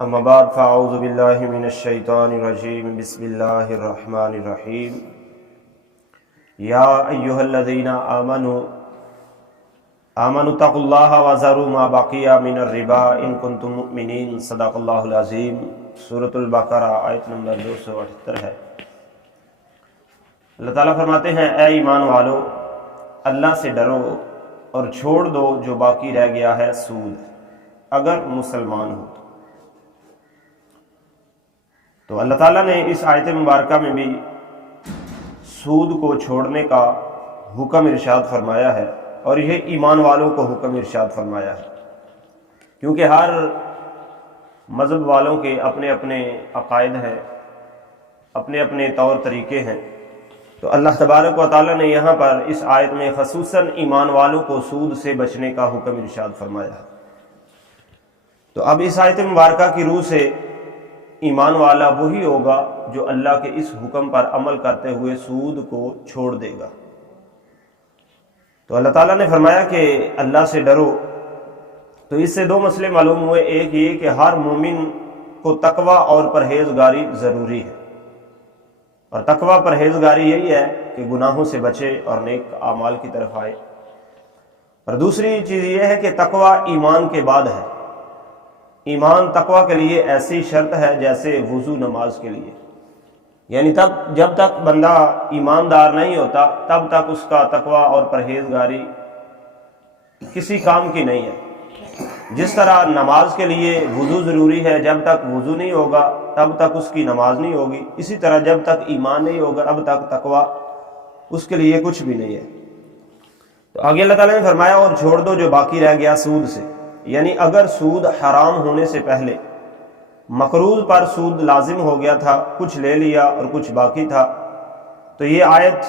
اما بعد فاعوذ باللہ من الشیطان الرجیم بسم اللہ الرحمن الرحیم یا ایہا الذین آمنوا اتقوا اللہ وذروا ما بقی من الربا ان کنتم مؤمنین۔ صدق اللہ العظیم۔ سورۃ البقرہ آیت نمبر 278 ہے۔ اللہ تعالیٰ فرماتے ہیں، اے ایمان والو، اللہ سے ڈرو اور چھوڑ دو جو باقی رہ گیا ہے سود، اگر مسلمان ہو تو اللہ تعالیٰ نے اس آیت مبارکہ میں بھی سود کو چھوڑنے کا حکم ارشاد فرمایا ہے، اور یہ ایمان والوں کو حکم ارشاد فرمایا ہے، کیونکہ ہر مذہب والوں کے اپنے اپنے عقائد ہیں، اپنے اپنے طور طریقے ہیں۔ تو اللہ تبارک و تعالیٰ نے یہاں پر اس آیت میں خصوصاً ایمان والوں کو سود سے بچنے کا حکم ارشاد فرمایا ہے۔ تو اب اس آیت مبارکہ کی روح سے ایمان والا وہی ہوگا جو اللہ کے اس حکم پر عمل کرتے ہوئے سود کو چھوڑ دے گا۔ تو اللہ تعالیٰ نے فرمایا کہ اللہ سے ڈرو، تو اس سے دو مسئلے معلوم ہوئے۔ ایک یہ کہ ہر مومن کو تقوی اور پرہیزگاری ضروری ہے، اور تقوی پرہیزگاری یہی ہے کہ گناہوں سے بچے اور نیک اعمال کی طرف آئے۔ اور دوسری چیز یہ ہے کہ تقوی ایمان کے بعد ہے۔ ایمان تقوی کے لیے ایسی شرط ہے جیسے وضو نماز کے لیے، یعنی جب تک بندہ ایماندار نہیں ہوتا تب تک اس کا تقوی اور پرہیزگاری کسی کام کی نہیں ہے۔ جس طرح نماز کے لیے وضو ضروری ہے، جب تک وضو نہیں ہوگا تب تک اس کی نماز نہیں ہوگی، اسی طرح جب تک ایمان نہیں ہوگا اب تک تقوی اس کے لیے کچھ بھی نہیں ہے۔ تو آگے اللہ تعالیٰ نے فرمایا، اور چھوڑ دو جو باقی رہ گیا سود سے، یعنی اگر سود حرام ہونے سے پہلے مقروض پر سود لازم ہو گیا تھا، کچھ لے لیا اور کچھ باقی تھا، تو یہ آیت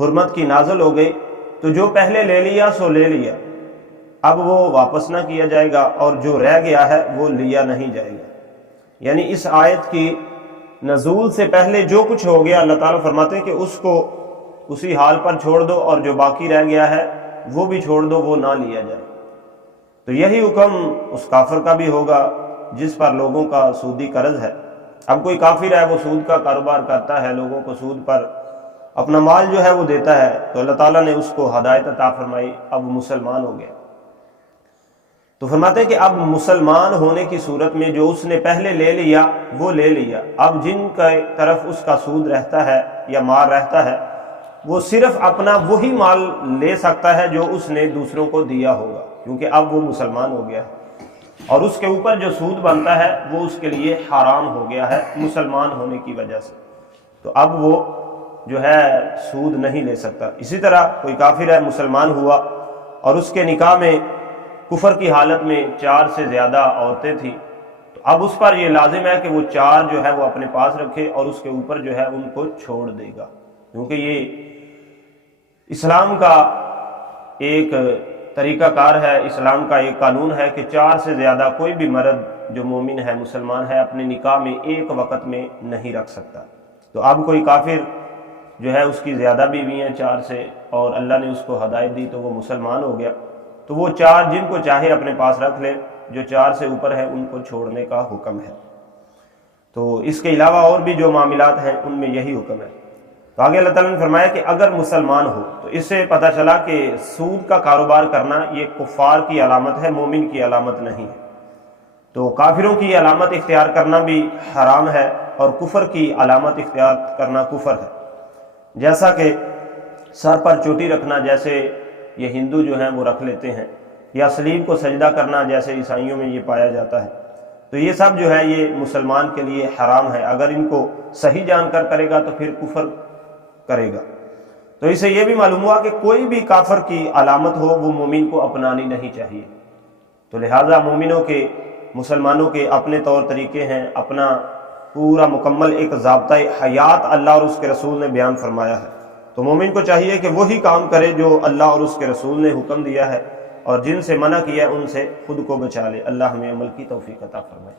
حرمت کی نازل ہو گئی۔ تو جو پہلے لے لیا سو لے لیا، اب وہ واپس نہ کیا جائے گا، اور جو رہ گیا ہے وہ لیا نہیں جائے گا۔ یعنی اس آیت کی نزول سے پہلے جو کچھ ہو گیا، اللہ تعالیٰ فرماتے ہیں کہ اس کو اسی حال پر چھوڑ دو، اور جو باقی رہ گیا ہے وہ بھی چھوڑ دو، وہ نہ لیا جائے۔ تو یہی حکم اس کافر کا بھی ہوگا جس پر لوگوں کا سودی قرض ہے۔ اب کوئی کافر ہے، وہ سود کا کاروبار کرتا ہے، لوگوں کو سود پر اپنا مال جو ہے وہ دیتا ہے، تو اللہ تعالیٰ نے اس کو ہدایت عطا فرمائی، اب مسلمان ہو گیا۔ تو فرماتے ہیں کہ اب مسلمان ہونے کی صورت میں جو اس نے پہلے لے لیا وہ لے لیا، اب جن کی طرف اس کا سود رہتا ہے یا مال رہتا ہے، وہ صرف اپنا وہی مال لے سکتا ہے جو اس نے دوسروں کو دیا ہوگا، کیونکہ اب وہ مسلمان ہو گیا ہے، اور اس کے اوپر جو سود بنتا ہے وہ اس کے لیے حرام ہو گیا ہے مسلمان ہونے کی وجہ سے۔ تو اب وہ جو ہے سود نہیں لے سکتا۔ اسی طرح کوئی کافر ہے، مسلمان ہوا، اور اس کے نکاح میں کفر کی حالت میں 4 سے زیادہ عورتیں تھیں، تو اب اس پر یہ لازم ہے کہ وہ 4 جو ہے وہ اپنے پاس رکھے، اور اس کے اوپر جو ہے ان کو چھوڑ دے گا، کیونکہ یہ اسلام کا ایک طریقہ کار ہے، اسلام کا ایک قانون ہے کہ 4 سے زیادہ کوئی بھی مرد جو مومن ہے، مسلمان ہے، اپنے نکاح میں ایک وقت میں نہیں رکھ سکتا۔ تو اب کوئی کافر جو ہے اس کی زیادہ بیوی ہیں 4 سے، اور اللہ نے اس کو ہدایت دی تو وہ مسلمان ہو گیا، تو وہ 4 جن کو چاہے اپنے پاس رکھ لے، جو 4 سے اوپر ہے ان کو چھوڑنے کا حکم ہے۔ تو اس کے علاوہ اور بھی جو معاملات ہیں ان میں یہی حکم ہے۔ تو آگے اللہ تعالیٰ نے فرمایا کہ اگر مسلمان ہو، تو اس سے پتہ چلا کہ سود کا کاروبار کرنا یہ کفار کی علامت ہے، مومن کی علامت نہیں ہے۔ تو کافروں کی علامت اختیار کرنا بھی حرام ہے، اور کفر کی علامت اختیار کرنا کفر ہے، جیسا کہ سر پر چوٹی رکھنا جیسے یہ ہندو جو ہیں وہ رکھ لیتے ہیں، یا صلیب کو سجدہ کرنا جیسے عیسائیوں میں یہ پایا جاتا ہے۔ تو یہ سب جو ہے یہ مسلمان کے لیے حرام ہے، اگر ان کو صحیح جان کر کرے گا تو پھر کفر کرے گا۔ تو اس سے یہ بھی معلوم ہوا کہ کوئی بھی کافر کی علامت ہو وہ مومن کو اپنانی نہیں چاہیے۔ تو لہٰذا مومنوں کے، مسلمانوں کے اپنے طور طریقے ہیں، اپنا پورا مکمل ایک ضابطۂ حیات اللہ اور اس کے رسول نے بیان فرمایا ہے۔ تو مومن کو چاہیے کہ وہی کام کرے جو اللہ اور اس کے رسول نے حکم دیا ہے، اور جن سے منع کیا ہے ان سے خود کو بچا لے۔ اللہ ہمیں عمل کی توفیق عطا فرمائے۔